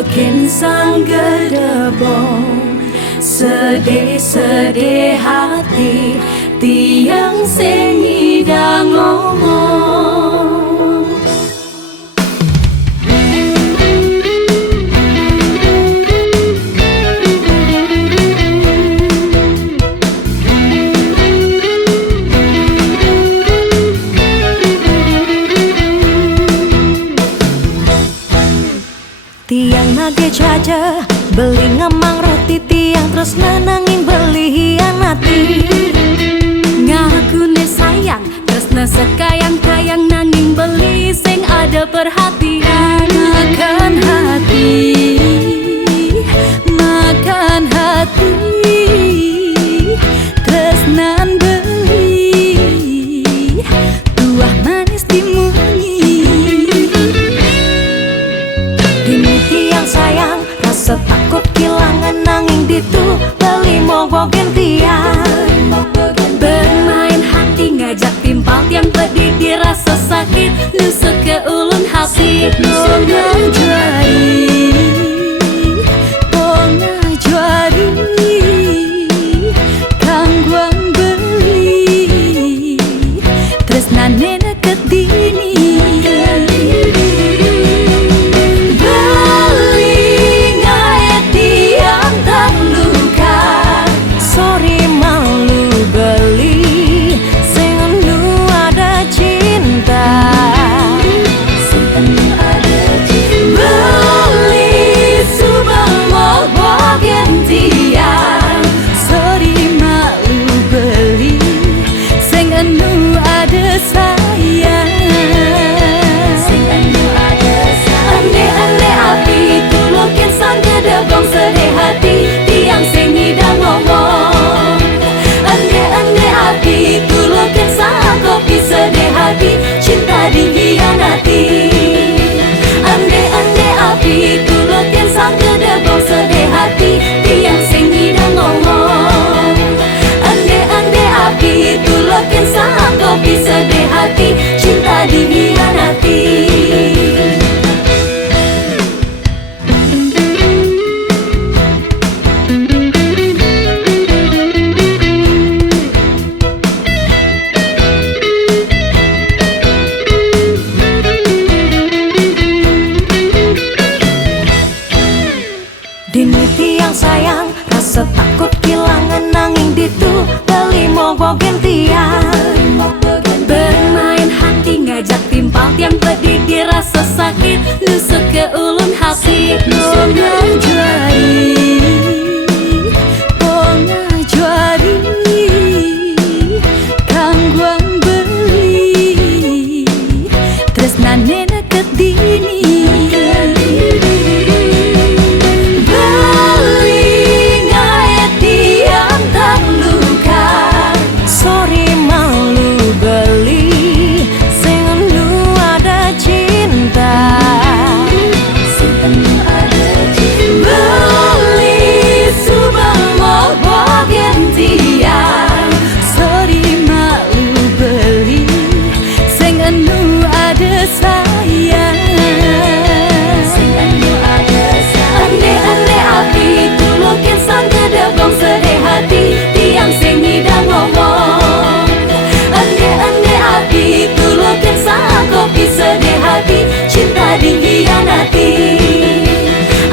Tulukin sang gedebong sedih-sedih hati tiang sing ngidang ngomong. Tiang nage jaja beli ngemang roti tiang terus nenangin beli hianati. Ngakune sayang terus sekayang-kayang nanging beli sing ada perhatian. Makan hati terus nan beli tuah manis dimunyi. Tiang sayang rasa takut kehilangan nanging ditu beli mogogen tiang. Bermain hati ngajak timpal tiang pedih dirasa sakit nusuk ke ulun hati. Ponga juari kangguang beli terus nane deket dini. Cinta dikhianati. Ande api tulukin sang gedebong sedih hati tiang sing ngidang ngomong. Ande api tulukin sang kopi sedih hati cinta dikhianati. Dini tiang sayang rasa takut kehilangan nanging ditu beli mogogen tiang. Bermain hati ngajak timpal tiang pedih dirasa sakit nusuk ke ulun hati. Ponga juari kangguang beli terus nane deket dini. Cinta dikhianati.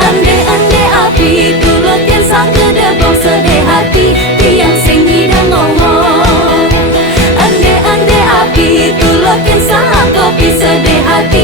Ande api tulukin sang gedebong sedih hati tiang sing ngidang ngomong. Ande api tulukin sang kopi sedih hati